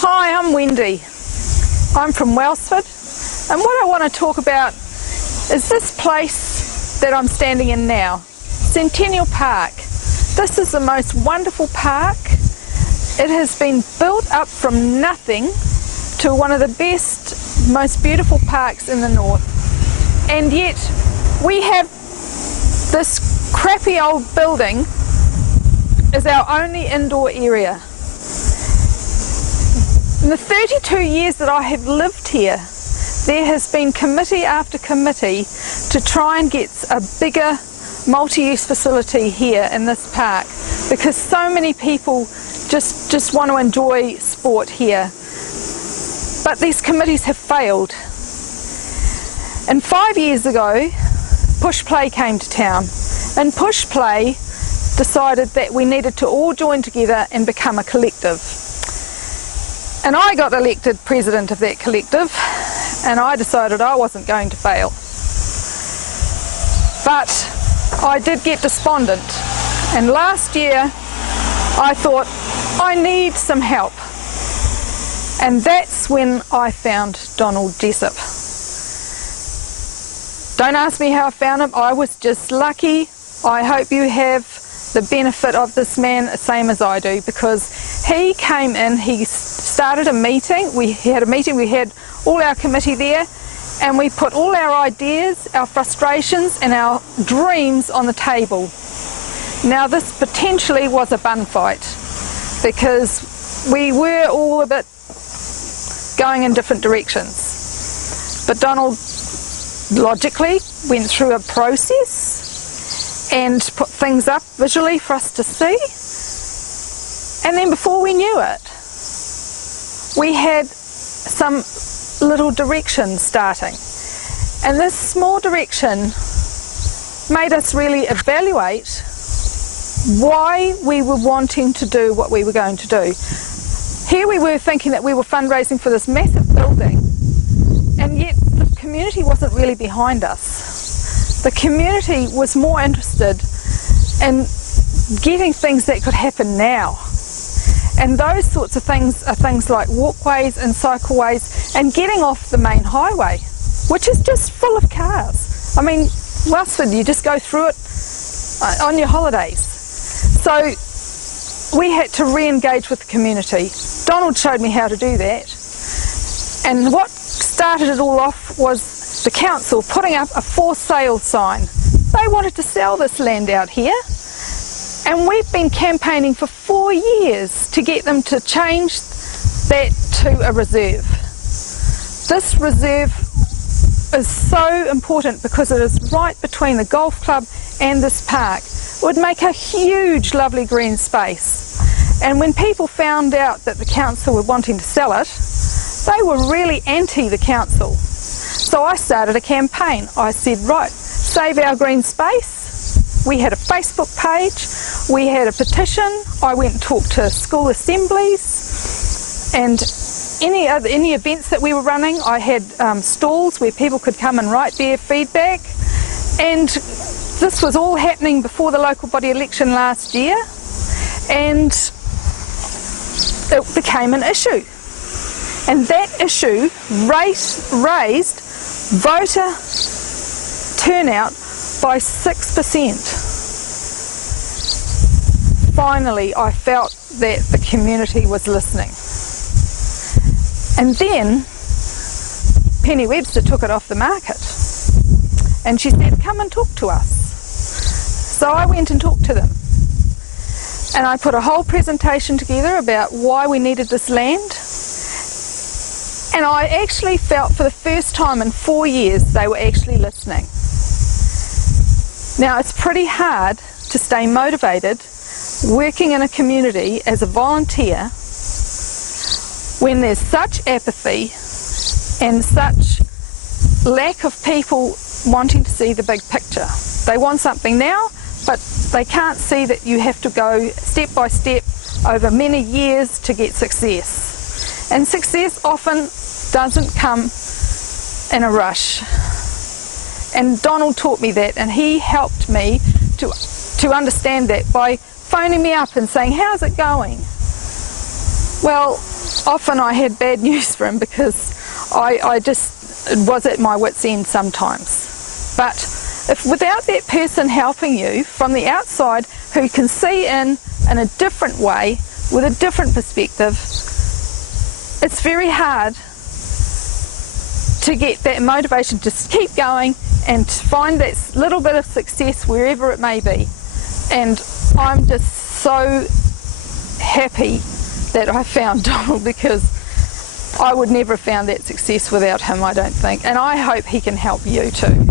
Hi, I'm Wendy. I'm from Welsford, and what I want to talk about is this place that I'm standing in now, Centennial Park. This is the most wonderful park. It has been built up from nothing to one of the best, most beautiful parks in the north. And yet we have this crappy old building is our only indoor area. In the 32 years that I have lived here, there has been committee after committee to try and get a bigger multi-use facility here in this park, because so many people just want to enjoy sport here. But these committees have failed. And 5 years ago, Push Play came to town, and Push Play decided that we needed to all join together and become a collective. And I got elected president of that collective, and I decided I wasn't going to fail. But I did get despondent, and last year I thought I need some help. And that's when I found Donald Jessup. Don't ask me how I found him, I was just lucky. I hope you have the benefit of this man the same as I do, because he came in, he started a meeting, we had all our committee there, and we put all our ideas, our frustrations and our dreams on the table. Now this potentially was a bun fight, because we were all a bit going in different directions. But Donald logically went through a process and put things up visually for us to see. And then before we knew it, we had some little direction starting. And this small direction made us really evaluate why we were wanting to do what we were going to do. Here we were thinking that we were fundraising for this massive building, and yet the community wasn't really behind us. The community was more interested in getting things that could happen now. And those sorts of things are things like walkways and cycleways and getting off the main highway, which is just full of cars. I mean, Welsford, you just go through it on your holidays. So we had to re-engage with the community. Donald showed me how to do that. And what started it all off was the council putting up a for sale sign. They wanted to sell this land out here, and we've been campaigning for 4 years to get them to change that to a reserve. This reserve is so important because it is right between the golf club and this park. It would make a huge lovely green space, and when people found out that the council were wanting to sell it, they were really anti the council. So I started a campaign. I said, right, save our green space. We had a Facebook page, we had a petition, I went and talked to school assemblies, and any events that we were running, I had stalls where people could come and write their feedback. And this was all happening before the local body election last year, and it became an issue. And that issue raised voter turnout by 6%. Finally, I felt that the community was listening. And then Penny Webster took it off the market, and she said, come and talk to us. So I went and talked to them, and I put a whole presentation together about why we needed this land. And I actually felt for the first time in 4 years they were actually listening. Now, it's pretty hard to stay motivated working in a community as a volunteer when there's such apathy and such lack of people wanting to see the big picture. They want something now, but they can't see that you have to go step by step over many years to get success. And success often doesn't come in a rush. And Donald taught me that, and he helped me to understand that by phoning me up and saying, how's it going? Well, often I had bad news for him because I just was at my wit's end sometimes. But if without that person helping you from the outside who can see in a different way, with a different perspective, it's very hard to get that motivation to keep going and to find that little bit of success wherever it may be. And I'm just so happy that I found Donald, because I would never have found that success without him, I don't think. And I hope he can help you too.